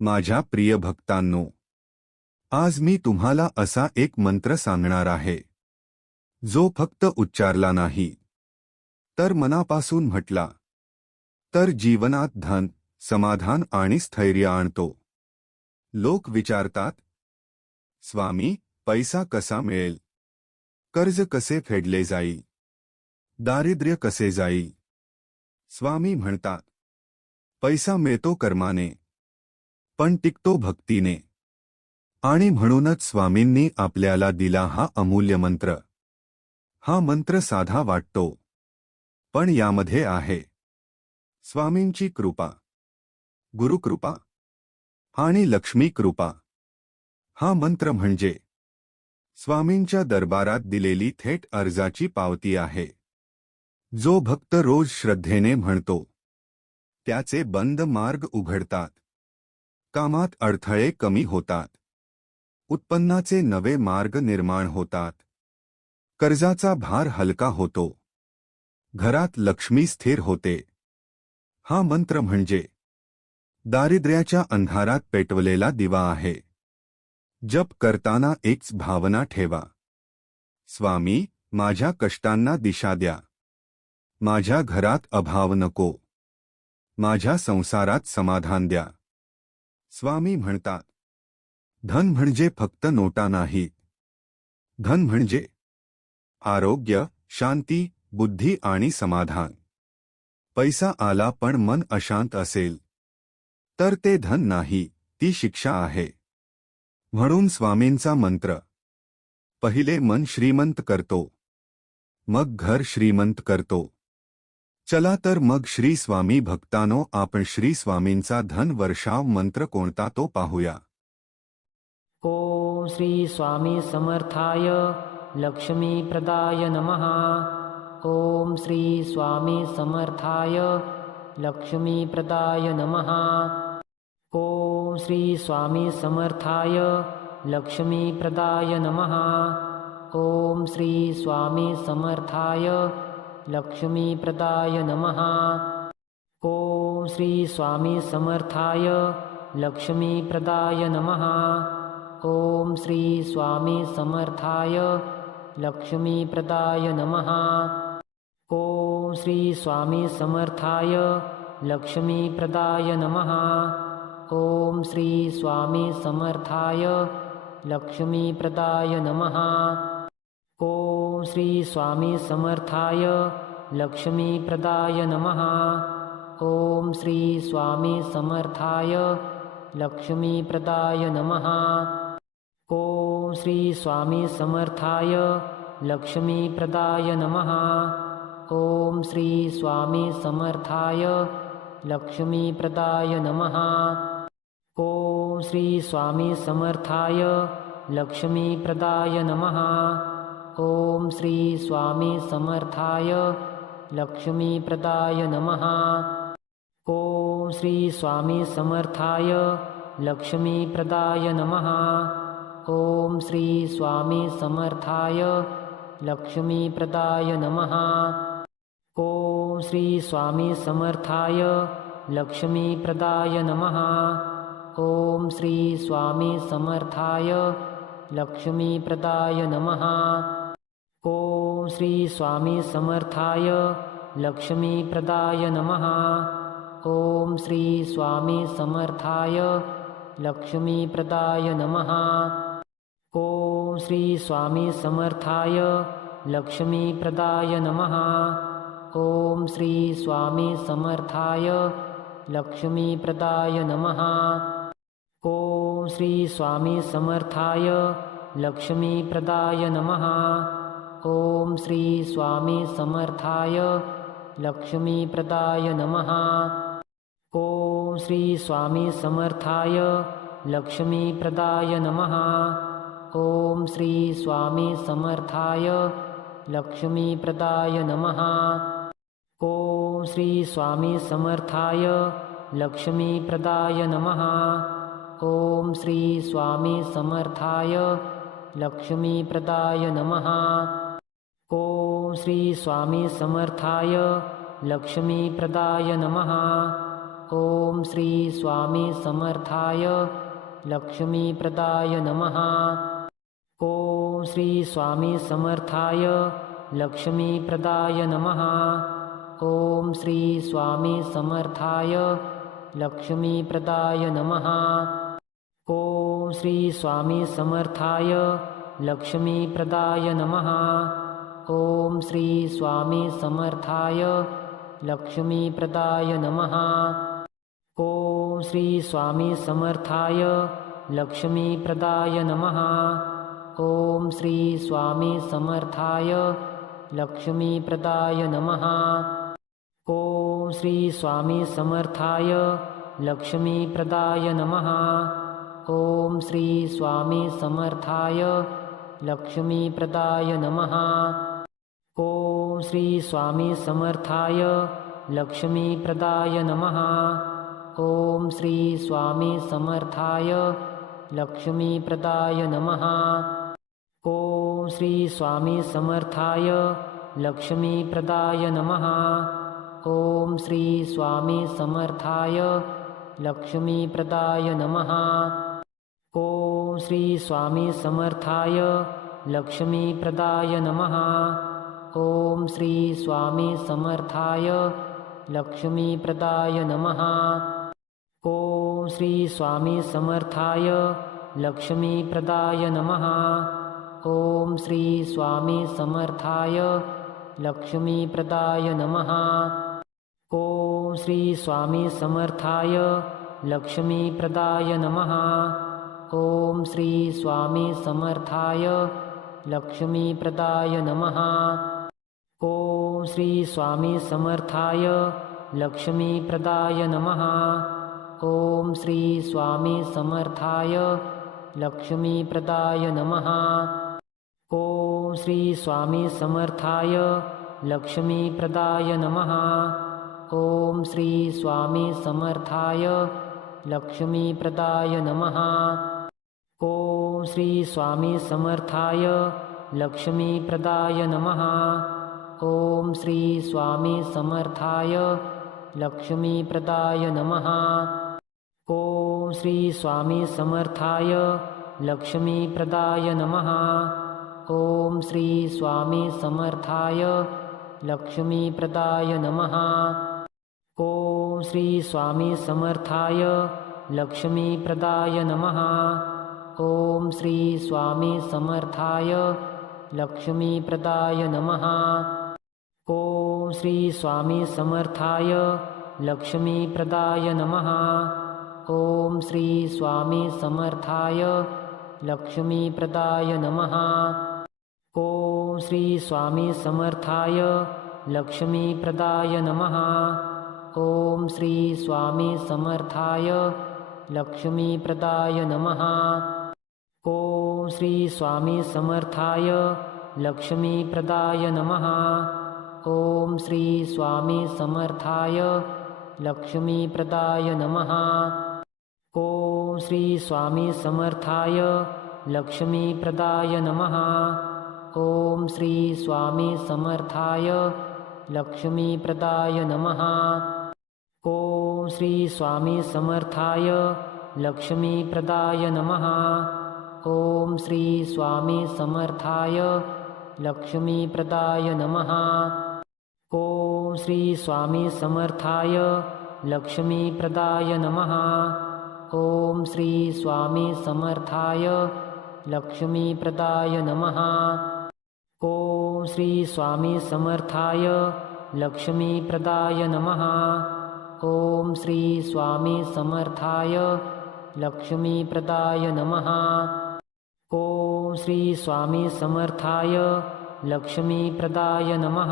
माझ्या प्रिय भक्तांनो, आज मी तुम्हाला असा एक मंत्र सांगणार आहे जो फक्त उच्चारला नाही तर मनापासून म्हटला तर जीवनात धन, समाधान आणि स्थैर्य आणतो. लोक विचारतात, स्वामी, पैसा कसा मिळेल? कर्ज कसे फेडले जाईल? दारिद्र्य कसे जाईल? स्वामी म्हणतात, पैसा मिळतो कर्माने, पण टिकतो भक्तीने. आणि म्हणूनच स्वामींनी आपल्याला दिला हा अमूल्य मंत्र. हा मंत्र साधा वाटतो, पण यामध्ये आहे स्वामींची कृपा, गुरुकृपा आणि लक्ष्मी कृपा. हा मंत्र म्हणजे स्वामींच्या दरबारात दिलेली थेट अर्जाची पावती आहे. जो भक्त रोज श्रद्धेने म्हणतो त्याचे बंद मार्ग उघडतात, कामात अडथळे कमी होतात, उत्पन्नाचे नवे मार्ग निर्माण होतात, कर्जाचा भार हलका होतो, घरात लक्ष्मी स्थिर होते. हा मंत्र म्हणजे दारिद्र्याच्या अंधारात पेटवलेला दिवा आहे. जप करताना एकच भावना ठेवा, स्वामी, माझ्या कष्टांना दिशा द्या. माझ्या घरात अभाव नको, माझ्या संसारात समाधान द्या. स्वामी म्हणतात, धन म्हणजे फक्त नोटा नाही. धन म्हणजे आरोग्य, शांती, बुद्धी आणि समाधान. पैसा आला पण मन अशांत असेल तर ते धन नाही, ती शिक्षा आहे. म्हणून स्वामींचा मंत्र पहिले मन श्रीमंत करतो, मग घर श्रीमंत करतो. चला तर मग श्री स्वामी भक्तानो, आपण श्री स्वामींचा धन वर्षाव मंत्र कोणता तो पाहूया. ओम श्री स्वामी समर्थाय लक्ष्मीप्रदाय नमः. ओम श्री स्वामी समर्थाय लक्ष्मीप्रदाय नमः. ओम श्री स्वामी समर्थाय लक्ष्मीप्रदाय नमः. ओम श्री स्वामी समर्थाय लक्ष्मीप्रदाय नमः. ओम श्री स्वामी समर्थाय लक्ष्मीप्रदाय नमः. ओम श्री स्वामी समर्थाय लक्ष्मीप्रदाय नमः. ओम श्री स्वामी समर्थाय लक्ष्मीप्रदाय नमः. ओम श्री स्वामी समर्थाय लक्ष्मीप्रदाय नमः. ओम श्री स्वामी समर्थाय लक्ष्मीप्रदाय नमः. ओम श्री स्वामी समर्थाय लक्ष्मीप्रदाय नमः. ओम श्री स्वामी समर्थाय लक्ष्मीप्रदाय नमः. ओम श्री स्वामी समर्थाय लक्ष्मीप्रदाय नमः. ओम श्री स्वामी समर्थाय लक्ष्मीप्रदाय नमः. ओम श्री स्वामी समर्थाय लक्ष्मीप्रदाय नमः. ओम श्री स्वामी समर्थाय लक्ष्मीप्रदाय नमः. ओम श्री स्वामी समर्थाय लक्ष्मीप्रदाय नमः. ओम श्री स्वामी समर्थाय लक्ष्मीप्रदाय नमः. ओम श्री स्वामी समर्थाय लक्ष्मीप्रदाय नमः. ओम श्री स्वामी समर्थाय लक्ष्मीप्रदाय नमः. ओम श्री स्वामी समर्थाय लक्ष्मीप्रदाय नमः. ओम श्री स्वामी समर्थाय लक्ष्मीप्रदाय नमः. ओम श्री स्वामी समर्थाय लक्ष्मीप्रदाय नमः. ओम श्री स्वामी समर्थाय लक्ष्मीप्रदाय नमः. ओम श्री स्वामी समर्थाय लक्ष्मीप्रदाय नमः. ओम श्री स्वामी समर्थाय लक्ष्मीप्रदाय नमः. ओम श्री स्वामी समर्थाय लक्ष्मीप्रदाय नमः. ओम श्री स्वामी समर्थाय लक्ष्मीप्रदाय नमः. ओम श्री स्वामी समर्थाय लक्ष्मीप्रदाय नमः. ओम श्री स्वामी समर्थाय लक्ष्मीप्रदाय नमः. ॐ श्री स्वामी समर्थाय लक्ष्मीप्रदाय नमः। ॐ श्री स्वामी समर्थाय लक्ष्मीप्रदाय नमः। ॐ श्री स्वामी समर्थाय लक्ष्मीप्रदाय नमः। ॐ श्री स्वामी समर्थाय लक्ष्मीप्रदाय नमः। ॐ श्री स्वामी समर्थाय लक्ष्मीप्रदाय नमः। ॐ श्री स्वामी समर्थाय लक्ष्मीप्रदाय नमः। ॐ श्री स्वामी समर्थाय लक्ष्मीप्रदाय नमः। ॐ श्री स्वामी समर्थाय लक्ष्मीप्रदाय नमः। ॐ श्री स्वामी समर्थाय लक्ष्मीप्रदाय नमः। ॐ श्री स्वामी समर्थाय लक्ष्मीप्रदाय नमः। ॐ श्री स्वामी समर्थाय लक्ष्मीप्रदाय नमः। ॐ श्री स्वामी समर्थाय लक्ष्मीप्रदाय नमः। ॐ श्री स्वामी समर्थाय लक्ष्मीप्रदाय नमः। ॐ श्री स्वामी समर्थाय लक्ष्मीप्रदाय नमः। ॐ श्री स्वामी समर्थाय लक्ष्मीप्रदाय नमः। ॐ श्री स्वामी समर्थाय लक्ष्मीप्रदाय नमः। ॐ श्री स्वामी समर्थाय लक्ष्मीप्रदाय नमः। ॐ श्री स्वामी समर्थाय लक्ष्मीप्रदाय नमः। ॐ श्री स्वामी समर्थाय लक्ष्मीप्रदाय नमः। ॐ श्री स्वामी समर्थाय लक्ष्मीप्रदाय नमः। ॐ श्री स्वामी समर्थाय लक्ष्मीप्रदाय नमः। ॐ श्री स्वामी समर्थाय लक्ष्मीप्रदाय नमः। ॐ श्री स्वामी समर्थाय लक्ष्मीप्रदाय नमः। ॐ श्री स्वामी समर्थाय लक्ष्मीप्रदाय नमः। ॐ श्री स्वामी समर्थाय लक्ष्मीप्रदाय नमः। ॐ श्री स्वामी समर्थाय लक्ष्मीप्रदाय नमः। ॐ श्री स्वामी समर्थाय लक्ष्मीप्रदाय नमः। ॐ श्री स्वामी समर्थाय लक्ष्मीप्रदाय नमः। ॐ श्री स्वामी समर्थाय लक्ष्मीप्रदाय नमः। ॐ श्री स्वामी समर्थाय लक्ष्मीप्रदाय नमः। ॐ श्री स्वामी समर्थाय लक्ष्मीप्रदाय नमः। ॐ श्री स्वामी समर्थाय लक्ष्मीप्रदाय नमः। ॐ श्री स्वामी समर्थाय लक्ष्मीप्रदाय नमः। ॐ श्री स्वामी समर्थाय लक्ष्मीप्रदाय नमः। ॐ श्री स्वामी समर्थाय लक्ष्मीप्रदाय नमः। ॐ श्री स्वामी समर्थाय लक्ष्मीप्रदाय नमः। ॐ श्री स्वामी समर्थाय लक्ष्मीप्रदाय नमः। ॐ श्री स्वामी समर्थाय लक्ष्मीप्रदाय नमः। ॐ श्री स्वामी समर्थाय लक्ष्मीप्रदाय नमः। ॐ श्री स्वामी समर्थाय लक्ष्मीप्रदाय नमः। ॐ श्री स्वामी समर्थाय लक्ष्मीप्रदाय नमः। ॐ श्री स्वामी समर्थाय लक्ष्मीप्रदाय नमः। ॐ श्री स्वामी समर्थाय लक्ष्मीप्रदाय नमः। ॐ श्री स्वामी समर्थाय लक्ष्मीप्रदाय नमः।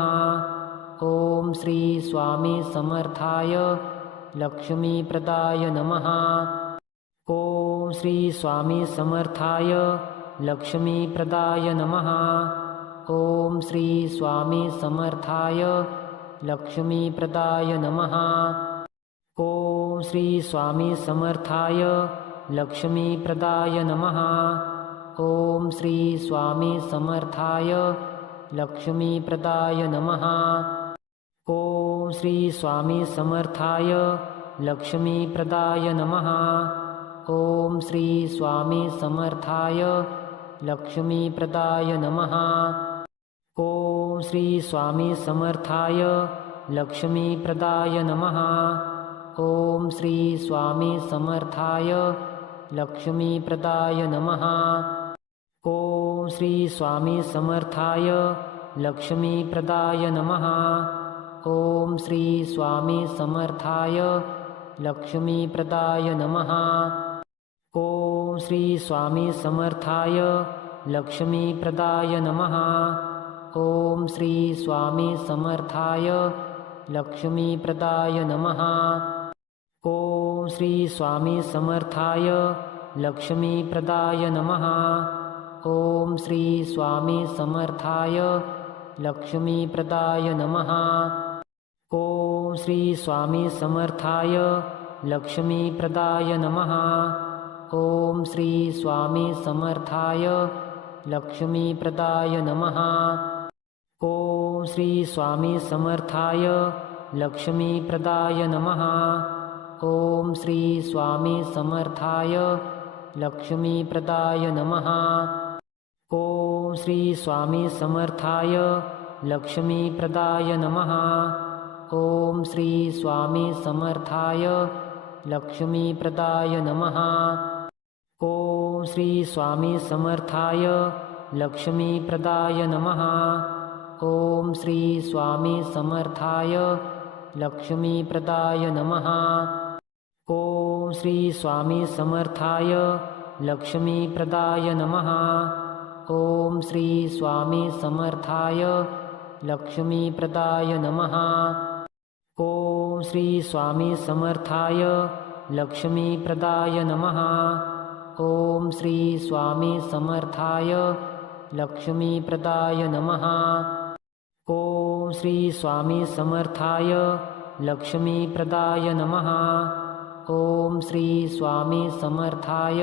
ॐ श्री स्वामी समर्थाय लक्ष्मीप्रदाय नमः। ॐ श्री स्वामी समर्थाय लक्ष्मीप्रदाय नमः। ॐ श्री स्वामी समर्थाय लक्ष्मीप्रदाय नमः। ॐ श्री स्वामी समर्थाय लक्ष्मीप्रदाय नमः। ॐ श्री स्वामी समर्थाय लक्ष्मीप्रदाय नमः। ॐ श्री स्वामी समर्थाय लक्ष्मीप्रदाय नमः। ॐ श्री स्वामी समर्थाय लक्ष्मीप्रदाय नमः। ॐ श्री स्वामी समर्थाय लक्ष्मीप्रदाय नमः। ॐ श्री स्वामी समर्थाय लक्ष्मीप्रदाय नमः। ॐ श्री स्वामी समर्थाय लक्ष्मीप्रदाय नमः। ॐ श्री स्वामी समर्थाय लक्ष्मीप्रदाय नमः। ॐ श्री स्वामी समर्थाय लक्ष्मीप्रदाय नमः। ॐ श्री स्वामी समर्थाय लक्ष्मीप्रदाय नमः। ॐ श्री स्वामी समर्थाय लक्ष्मीप्रदाय नमः। ॐ श्री स्वामी समर्थाय लक्ष्मीप्रदाय नमः। ॐ श्री स्वामी समर्थाय लक्ष्मीप्रदाय नमः। ॐ श्री स्वामी समर्थाय लक्ष्मीप्रदाय नमः। ॐ श्री स्वामी समर्थाय लक्ष्मीप्रदाय नमः। ॐ श्री स्वामी समर्थाय लक्ष्मीप्रदाय नमः। ॐ श्री स्वामी समर्थाय लक्ष्मीप्रदाय नमः। ॐ श्री स्वामी समर्थाय लक्ष्मीप्रदाय नमः। ॐ श्री स्वामी समर्थाय लक्ष्मीप्रदाय नमः। ॐ श्री स्वामी समर्थाय लक्ष्मीप्रदाय नमः। ॐ श्री स्वामी समर्थाय लक्ष्मीप्रदाय नमः। ॐ श्री स्वामी समर्थाय लक्ष्मीप्रदाय नमः। ॐ श्री स्वामी समर्थाय लक्ष्मीप्रदाय नमः। ॐ श्री स्वामी समर्थाय लक्ष्मीप्रदाय नमः। ॐ श्री स्वामी समर्थाय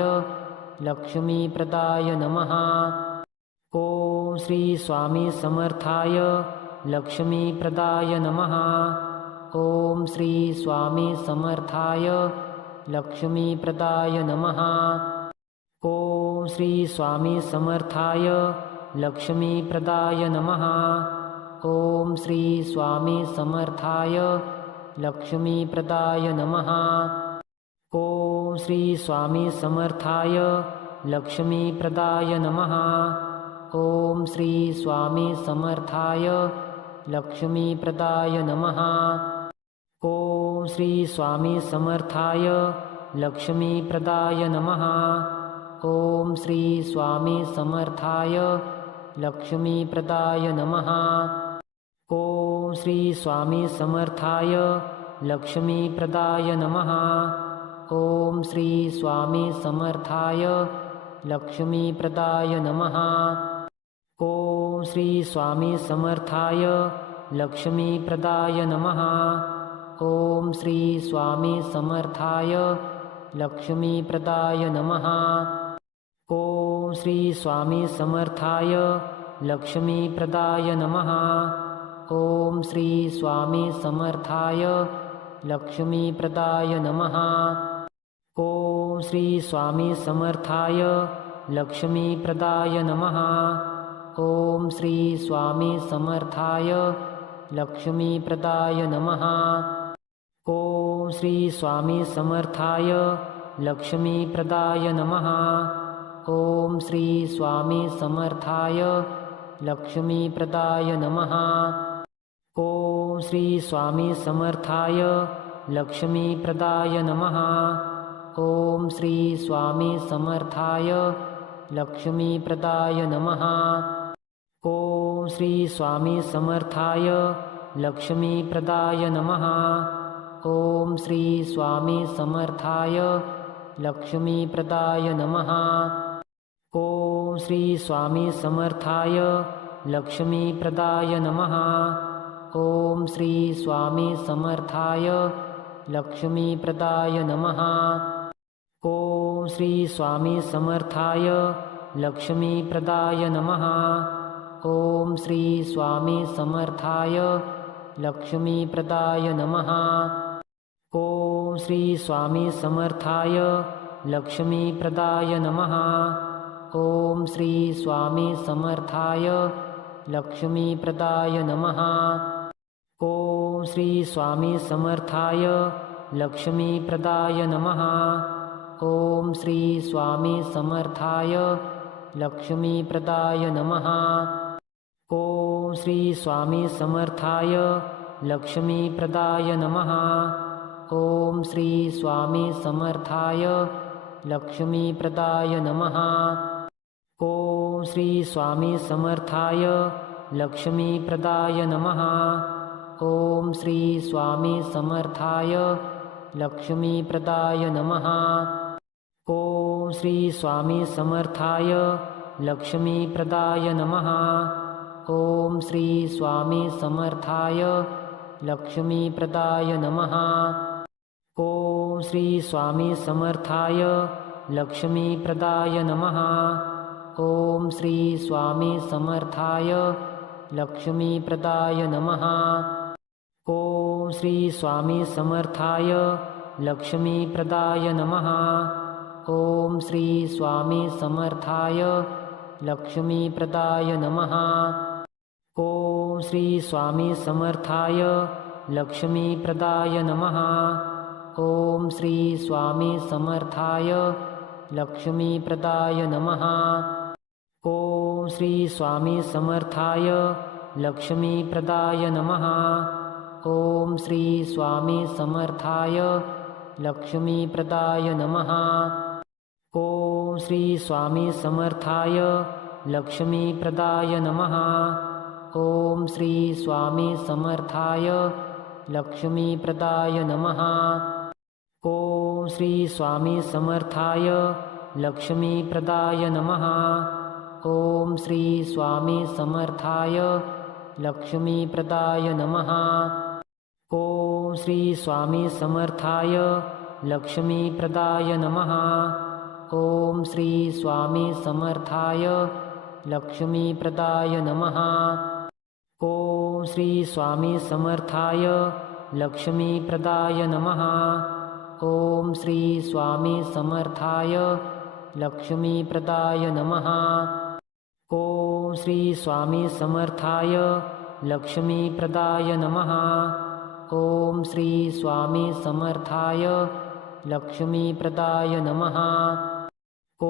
लक्ष्मीप्रदाय नमः। ॐ श्री स्वामी समर्थाय लक्ष्मीप्रदाय नमः। ॐ श्री स्वामी समर्थाय लक्ष्मीप्रदाय नमः। ॐ श्री स्वामी समर्थाय लक्ष्मीप्रदाय नमः। ॐ श्री स्वामी समर्थाय लक्ष्मीप्रदाय नमः। ॐ श्री स्वामी समर्थाय लक्ष्मीप्रदाय नमः। ॐ श्री स्वामी समर्थाय लक्ष्मीप्रदाय नमः। ॐ श्री स्वामी समर्थाय लक्ष्मीप्रदाय नमः। ॐ श्री स्वामी समर्थाय लक्ष्मीप्रदाय नमः। ॐ श्री स्वामी समर्थाय लक्ष्मीप्रदाय नमः। ॐ श्री स्वामी समर्थाय लक्ष्मीप्रदाय नमः। ॐ श्री स्वामी समर्थाय लक्ष्मीप्रदाय नमः। ॐ श्री स्वामी समर्थाय लक्ष्मीप्रदाय नमः। ॐ श्री स्वामी समर्थाय लक्ष्मीप्रदाय नमः। ॐ श्री स्वामी समर्थाय लक्ष्मीप्रदाय नमः। ॐ श्री स्वामी समर्थाय लक्ष्मीप्रदाय नमः। ॐ श्री स्वामी समर्थाय लक्ष्मीप्रदाय नमः। ॐ श्री स्वामी समर्थाय लक्ष्मीप्रदाय नमः। ॐ श्री स्वामी समर्थाय लक्ष्मीप्रदाय नमः। ॐ श्री स्वामी समर्थाय लक्ष्मीप्रदाय नमः। ॐ श्री स्वामी समर्थाय लक्ष्मीप्रदाय नमः। ॐ श्री स्वामी समर्थाय लक्ष्मीप्रदाय नमः। ॐ श्री स्वामी समर्थाय लक्ष्मीप्रदाय नमः। ॐ श्री स्वामी समर्थाय लक्ष्मीप्रदाय नमः। ॐ श्री स्वामी समर्थाय लक्ष्मीप्रदाय नमः। ॐ श्री स्वामी समर्थाय लक्ष्मीप्रदाय नमः। ॐ श्री स्वामी समर्थाय लक्ष्मीप्रदाय नमः। ॐ श्री स्वामी समर्थाय लक्ष्मीप्रदाय नमः। ॐ श्री स्वामी समर्थाय लक्ष्मीप्रदाय नमः। ॐ श्री स्वामी समर्थाय लक्ष्मीप्रदाय नमः। ॐ श्री स्वामी समर्थाय लक्ष्मीप्रदाय नमः। ॐ श्री स्वामी समर्थाय लक्ष्मीप्रदाय नमः। ॐ श्री स्वामी समर्थाय लक्ष्मीप्रदाय नमः। ॐ श्री स्वामी समर्थाय लक्ष्मीप्रदाय नमः। ॐ श्री स्वामी समर्थाय लक्ष्मीप्रदाय नमः। ॐ श्री स्वामी समर्थाय लक्ष्मीप्रदाय नमः। ॐ श्री स्वामी समर्थाय लक्ष्मीप्रदाय नमः। ॐ श्री स्वामी समर्थाय लक्ष्मीप्रदाय नमः। ॐ श्री स्वामी समर्थाय लक्ष्मीप्रदाय नमः। ॐ श्री स्वामी समर्थाय लक्ष्मीप्रदाय नमः। ॐ श्री स्वामी समर्थाय लक्ष्मीप्रदाय नमः। ॐ श्री स्वामी समर्थाय लक्ष्मीप्रदाय नमः। ॐ श्री स्वामी समर्थाय लक्ष्मीप्रदाय नमः। ॐ श्री स्वामी समर्थाय लक्ष्मीप्रदाय नमः। ॐ श्री स्वामी समर्थाय लक्ष्मीप्रदाय नमः। ॐ श्री स्वामी समर्थाय लक्ष्मीप्रदाय नमः। ॐ श्री स्वामी समर्थाय लक्ष्मीप्रदाय नमः। ॐ श्री स्वामी समर्थाय लक्ष्मीप्रदाय नमः। ॐ श्री स्वामी समर्थाय लक्ष्मीप्रदाय नमः। ॐ श्री स्वामी समर्थाय लक्ष्मीप्रदाय नमः। ॐ श्री स्वामी समर्थाय लक्ष्मीप्रदाय नमः। ॐ श्री स्वामी समर्थाय लक्ष्मीप्रदाय नमः। ॐ श्री स्वामी समर्थाय लक्ष्मीप्रदाय नमः। ॐ श्री स्वामी समर्थाय लक्ष्मीप्रदाय नमः। ॐ श्री स्वामी समर्थाय लक्ष्मीप्रदाय नमः।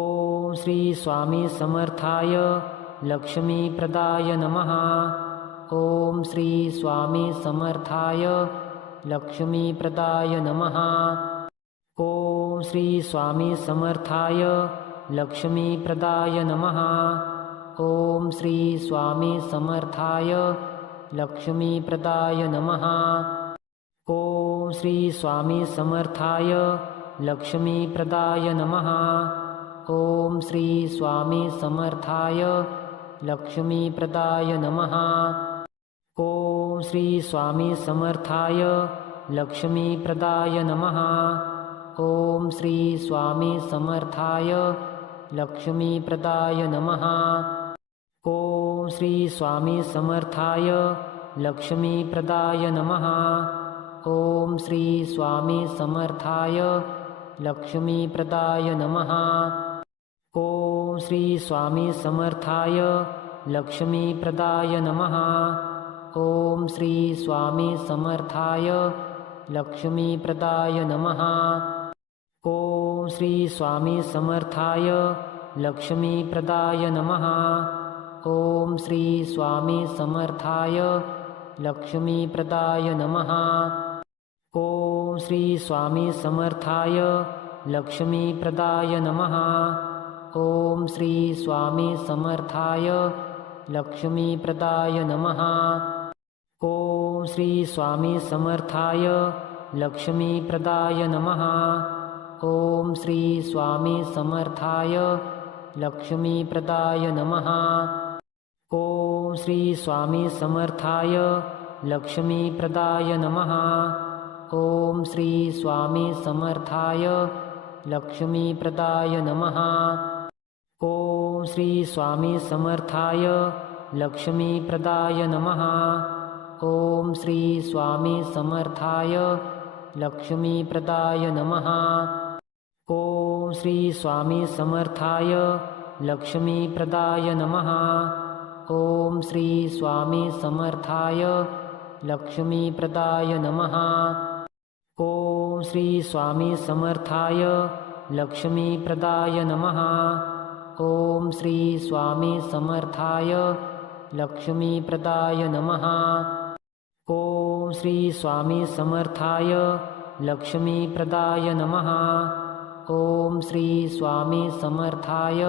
ॐ श्री स्वामी समर्थाय लक्ष्मीप्रदाय नमः। ॐ श्री स्वामी समर्थाय लक्ष्मीप्रदाय नमः। ॐ श्री स्वामी समर्थाय लक्ष्मीप्रदाय नमः। ॐ श्री स्वामी समर्थाय लक्ष्मीप्रदाय नमः। ॐ श्री स्वामी समर्थाय लक्ष्मीप्रदाय नमः। ॐ श्री स्वामी समर्थाय लक्ष्मीप्रदाय नमः। ॐ श्री स्वामी समर्थाय लक्ष्मीप्रदाय नमः। ॐ श्री स्वामी समर्थाय लक्ष्मीप्रदाय नमः। ॐ श्री स्वामी समर्थाय लक्ष्मीप्रदाय नमः। ॐ श्री स्वामी समर्थाय लक्ष्मीप्रदाय नमः। ॐ श्री स्वामी समर्थाय लक्ष्मीप्रदाय नमः। ॐ श्री स्वामी समर्थाय लक्ष्मीप्रदाय नमः। ॐ श्री स्वामी समर्थाय लक्ष्मीप्रदाय नमः। ॐ श्री स्वामी समर्थाय लक्ष्मीप्रदाय नमः। ॐ श्री स्वामी समर्थाय लक्ष्मीप्रदाय नमः। ॐ श्री स्वामी समर्थाय लक्ष्मीप्रदाय नमः। ॐ श्री स्वामी समर्थाय लक्ष्मीप्रदाय नमः। ॐ श्री स्वामी समर्थाय लक्ष्मीप्रदाय नमः। ॐ श्री स्वामी समर्थाय लक्ष्मीप्रदाय नमः। ॐ श्री स्वामी समर्थाय लक्ष्मीप्रदाय नमः। ॐ श्री स्वामी समर्थाय लक्ष्मीप्रदाय नमः। ॐ श्री स्वामी समर्थाय लक्ष्मीप्रदाय नमः। ॐ श्री स्वामी समर्थाय लक्ष्मीप्रदाय नमः। ॐ श्री स्वामी समर्थाय लक्ष्मीप्रदाय नमः। ॐ श्री स्वामी समर्थाय लक्ष्मीप्रदाय नमः। ॐ श्री स्वामी समर्थाय लक्ष्मीप्रदाय नमः। ॐ श्री स्वामी समर्थाय लक्ष्मीप्रदाय नमः। ॐ श्री स्वामी समर्थाय लक्ष्मीप्रदाय नमः। ॐ श्री स्वामी समर्थाय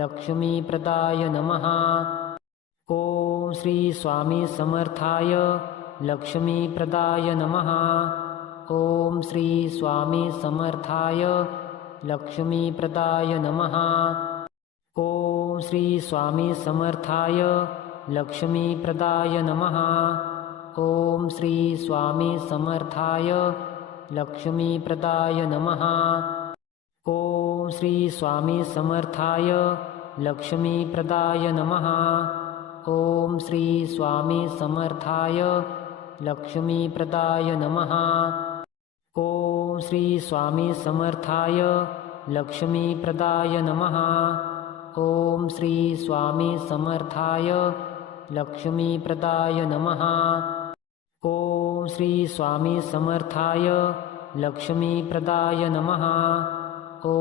लक्ष्मीप्रदाय नमः। ॐ श्री स्वामी समर्थाय लक्ष्मीप्रदाय नमः। ॐ श्री स्वामी समर्थाय लक्ष्मीप्रदाय नमः। ॐ श्री स्वामी समर्थाय लक्ष्मीप्रदाय नमः। ॐ श्री स्वामी समर्थाय लक्ष्मीप्रदाय नमः। ॐ श्री स्वामी समर्थाय लक्ष्मीप्रदाय नमः। ॐ श्री स्वामी समर्थाय लक्ष्मीप्रदाय नमः। ॐ श्री स्वामी समर्थाय लक्ष्मीप्रदाय नमः। ॐ श्री स्वामी समर्थाय लक्ष्मीप्रदाय नमः। ॐ श्री स्वामी समर्थाय लक्ष्मीप्रदाय नमः।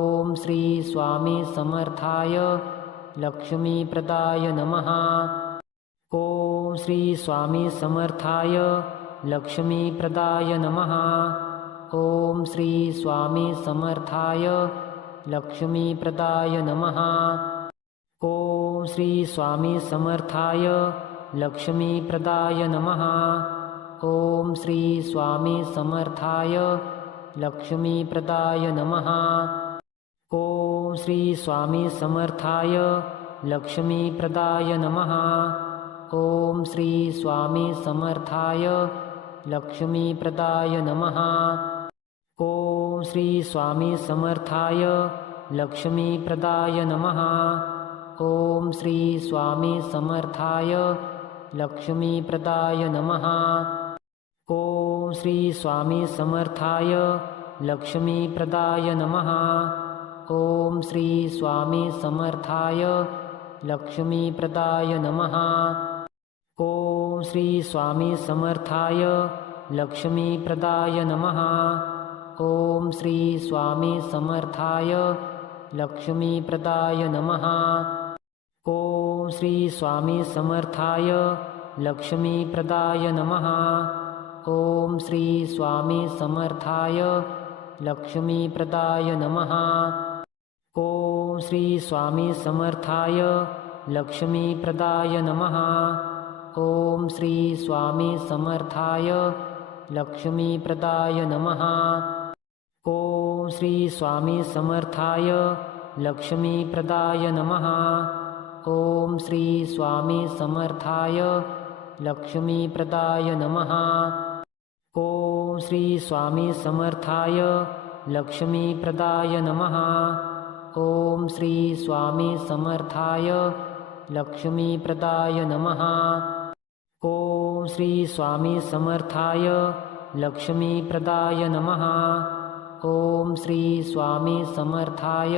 ॐ श्री स्वामी समर्थाय लक्ष्मीप्रदाय नमः। ॐ श्री स्वामी समर्थाय लक्ष्मीप्रदाय नमः। ॐ श्री स्वामी समर्थाय लक्ष्मीप्रदाय नमः। ॐ श्री स्वामी समर्थाय लक्ष्मीप्रदाय नमः। ॐ श्री स्वामी समर्थाय लक्ष्मीप्रदाय नमः। ॐ श्री स्वामी समर्थाय लक्ष्मीप्रदाय नमः। ॐ श्री स्वामी समर्थाय लक्ष्मीप्रदाय नमः। ॐ श्री स्वामी समर्थाय लक्ष्मीप्रदाय नमः। ॐ श्री स्वामी समर्थाय लक्ष्मीप्रदाय नमः। ॐ श्री स्वामी समर्थाय लक्ष्मीप्रदाय नमः। ॐ श्री स्वामी समर्थाय लक्ष्मीप्रदाय नमः। ॐ श्री स्वामी समर्थाय लक्ष्मीप्रदाय नमः। ॐ श्री स्वामी समर्थाय लक्ष्मीप्रदाय नमः। ॐ श्री स्वामी समर्थाय लक्ष्मीप्रदाय नमः। ॐ श्री स्वामी समर्थाय लक्ष्मीप्रदाय नमः। ॐ श्री स्वामी समर्थाय लक्ष्मीप्रदाय नमः। ॐ श्री स्वामी समर्थाय लक्ष्मीप्रदाय नमः। ॐ श्री स्वामी समर्थाय लक्ष्मीप्रदाय नमः। ॐ श्री स्वामी समर्थाय लक्ष्मीप्रदाय नमः। ॐ श्री स्वामी समर्थाय लक्ष्मीप्रदाय नमः। ॐ श्री स्वामी समर्थाय लक्ष्मीप्रदाय नमः। ॐ श्री स्वामी समर्थाय लक्ष्मीप्रदाय नमः। ॐ श्री स्वामी समर्थाय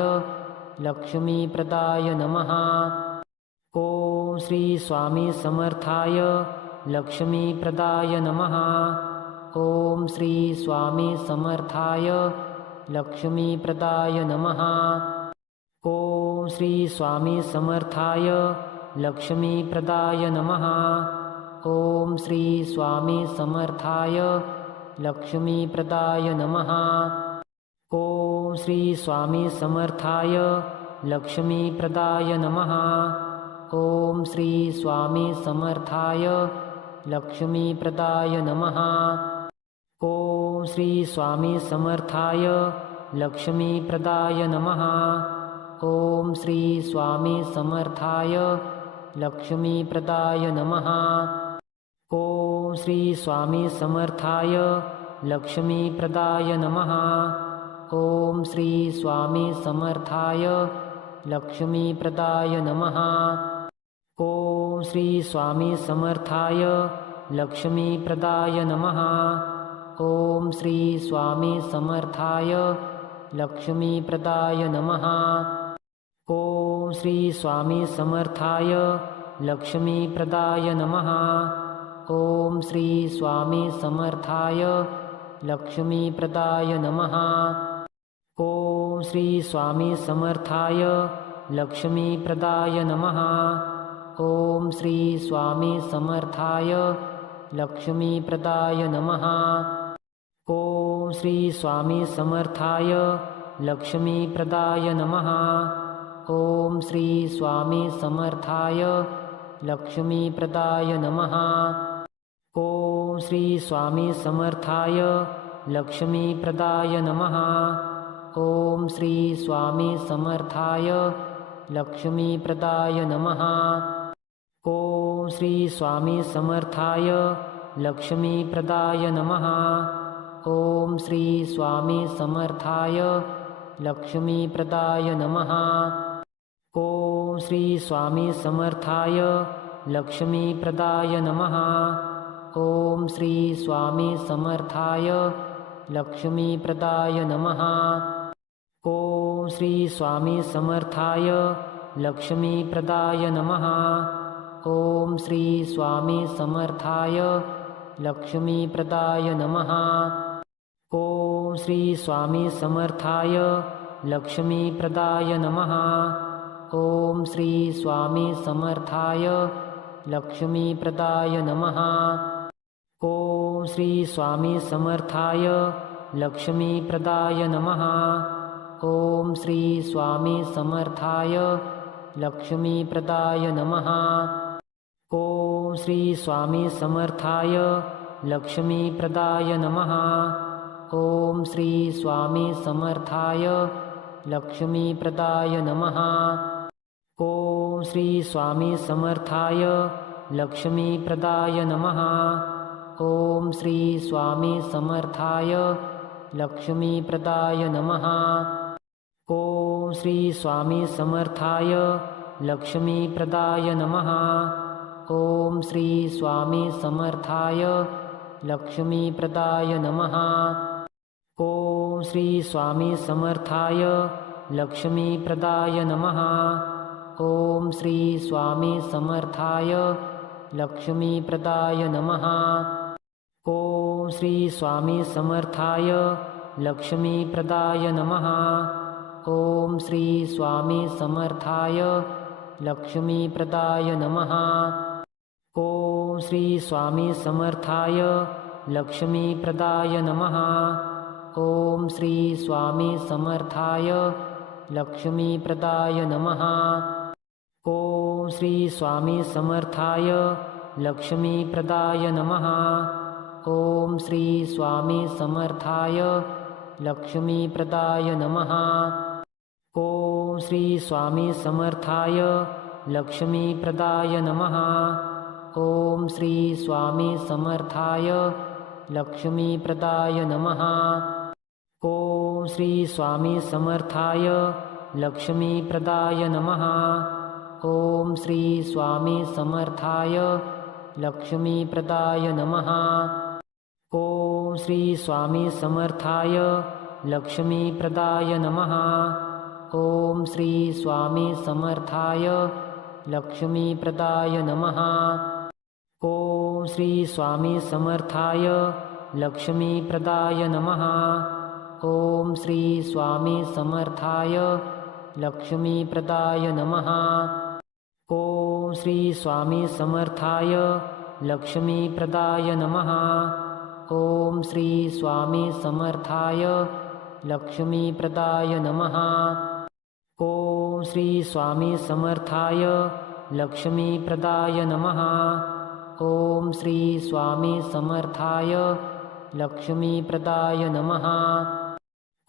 लक्ष्मीप्रदाय नमः। ॐ श्री स्वामी समर्थाय लक्ष्मीप्रदाय नमः। ॐ श्री स्वामी समर्थाय लक्ष्मीप्रदाय नमः। ॐ श्री स्वामी समर्थाय लक्ष्मीप्रदाय नमः। ॐ श्री स्वामी समर्थाय लक्ष्मीप्रदाय नमः। ॐ श्री स्वामी समर्थाय लक्ष्मीप्रदाय नमः। ॐ श्री स्वामी समर्थाय लक्ष्मीप्रदाय नमः। ॐ श्री स्वामी समर्थाय लक्ष्मीप्रदाय नमः। ॐ श्री स्वामी समर्थाय लक्ष्मीप्रदाय नमः। ॐ श्री स्वामी समर्थाय लक्ष्मीप्रदाय नमः। ॐ श्री स्वामी समर्थाय लक्ष्मीप्रदाय नमः। ॐ श्री स्वामी समर्थाय लक्ष्मीप्रदाय नमः। ॐ श्री स्वामी समर्थाय लक्ष्मीप्रदाय नमः। ॐ श्री स्वामी समर्थाय लक्ष्मीप्रदाय नमः। ॐ श्री स्वामी समर्थाय लक्ष्मीप्रदाय नमः। ॐ श्री स्वामी समर्थाय लक्ष्मीप्रदाय नमः। ॐ श्री स्वामी समर्थाय लक्ष्मीप्रदाय नमः। ॐ श्री स्वामी समर्थाय लक्ष्मीप्रदाय नमः। ॐ श्री स्वामी समर्थाय लक्ष्मीप्रदाय नमः। ॐ श्री स्वामी समर्थाय लक्ष्मीप्रदाय नमः। ॐ श्री स्वामी समर्थाय लक्ष्मीप्रदाय नमः। ॐ श्री स्वामी समर्थाय लक्ष्मीप्रदाय नमः। ॐ श्री स्वामी समर्थाय लक्ष्मीप्रदाय नमः। ॐ श्री स्वामी समर्थाय लक्ष्मीप्रदाय नमः। ॐ श्री स्वामी समर्थाय लक्ष्मीप्रदाय नमः। ॐ श्री स्वामी समर्थाय लक्ष्मीप्रदाय नमः। ॐ श्री स्वामी समर्थाय लक्ष्मीप्रदाय नमः। ॐ श्री स्वामी समर्थाय लक्ष्मीप्रदाय नमः। ॐ श्री स्वामी समर्थाय लक्ष्मीप्रदाय नमः। ॐ श्री स्वामी समर्थाय लक्ष्मीप्रदाय नमः। ॐ श्री स्वामी समर्थाय लक्ष्मीप्रदाय नमः। ॐ श्री स्वामी समर्थाय लक्ष्मीप्रदाय नमः। ॐ श्री स्वामी समर्थाय लक्ष्मीप्रदाय नमः। ॐ श्री स्वामी समर्थाय लक्ष्मीप्रदाय नमः। ॐ श्री स्वामी समर्थाय लक्ष्मीप्रदाय नमः। ॐ श्री स्वामी समर्थाय लक्ष्मीप्रदाय नमः। ॐ श्री स्वामी समर्थाय लक्ष्मीप्रदाय नमः। ॐ श्री स्वामी समर्थाय लक्ष्मीप्रदाय नमः। ॐ श्री स्वामी समर्थाय लक्ष्मीप्रदाय नमः। ॐ श्री स्वामी समर्थाय लक्ष्मीप्रदाय नमः। ॐ श्री स्वामी समर्थाय लक्ष्मीप्रदाय नमः। ॐ श्री स्वामी समर्थाय लक्ष्मीप्रदाय नमः। ॐ श्री स्वामी समर्थाय लक्ष्मीप्रदाय नमः। ॐ श्री स्वामी समर्थाय लक्ष्मीप्रदाय नमः। ॐ श्री स्वामी समर्थाय लक्ष्मीप्रदाय नमः। ॐ श्री स्वामी समर्थाय लक्ष्मीप्रदाय नमः। ॐ श्री स्वामी समर्थाय लक्ष्मीप्रदाय नमः। ॐ श्री स्वामी समर्थाय लक्ष्मीप्रदाय नमः। ॐ श्री स्वामी समर्थाय लक्ष्मीप्रदाय नमः। ॐ श्री स्वामी समर्थाय लक्ष्मीप्रदाय नमः। ॐ श्री स्वामी समर्थाय लक्ष्मीप्रदाय नमः। ॐ श्री स्वामी समर्थाय लक्ष्मीप्रदाय नमः। ॐ श्री स्वामी समर्थाय लक्ष्मीप्रदाय नमः। ॐ श्री स्वामी समर्थाय लक्ष्मीप्रदाय नमः। ॐ श्री स्वामी समर्थाय लक्ष्मीप्रदाय नमः। ॐ श्री स्वामी समर्थाय लक्ष्मीप्रदाय नमः। ॐ श्री स्वामी समर्थाय लक्ष्मीप्रदाय नमः।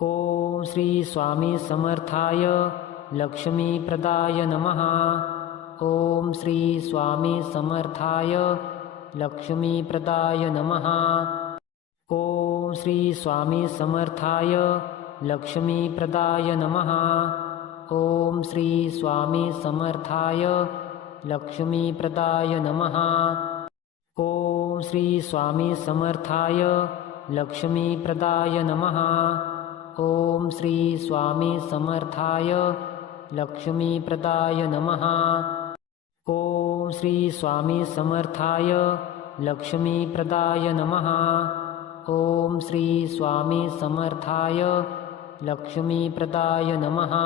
ॐ श्री स्वामी समर्थाय लक्ष्मीप्रदाय नमः। ॐ श्री स्वामी समर्थाय लक्ष्मीप्रदाय नमः। ॐ श्री स्वामी समर्थाय लक्ष्मीप्रदाय नमः। ॐ श्री स्वामी समर्थाय लक्ष्मीप्रदाय नमः। ॐ श्री स्वामी समर्थाय लक्ष्मीप्रदाय नमः। ॐ श्री स्वामी समर्थाय लक्ष्मीप्रदाय नमः। ॐ श्री स्वामी समर्थाय लक्ष्मीप्रदाय नमः। ॐ श्री स्वामी समर्थाय लक्ष्मीप्रदाय नमः।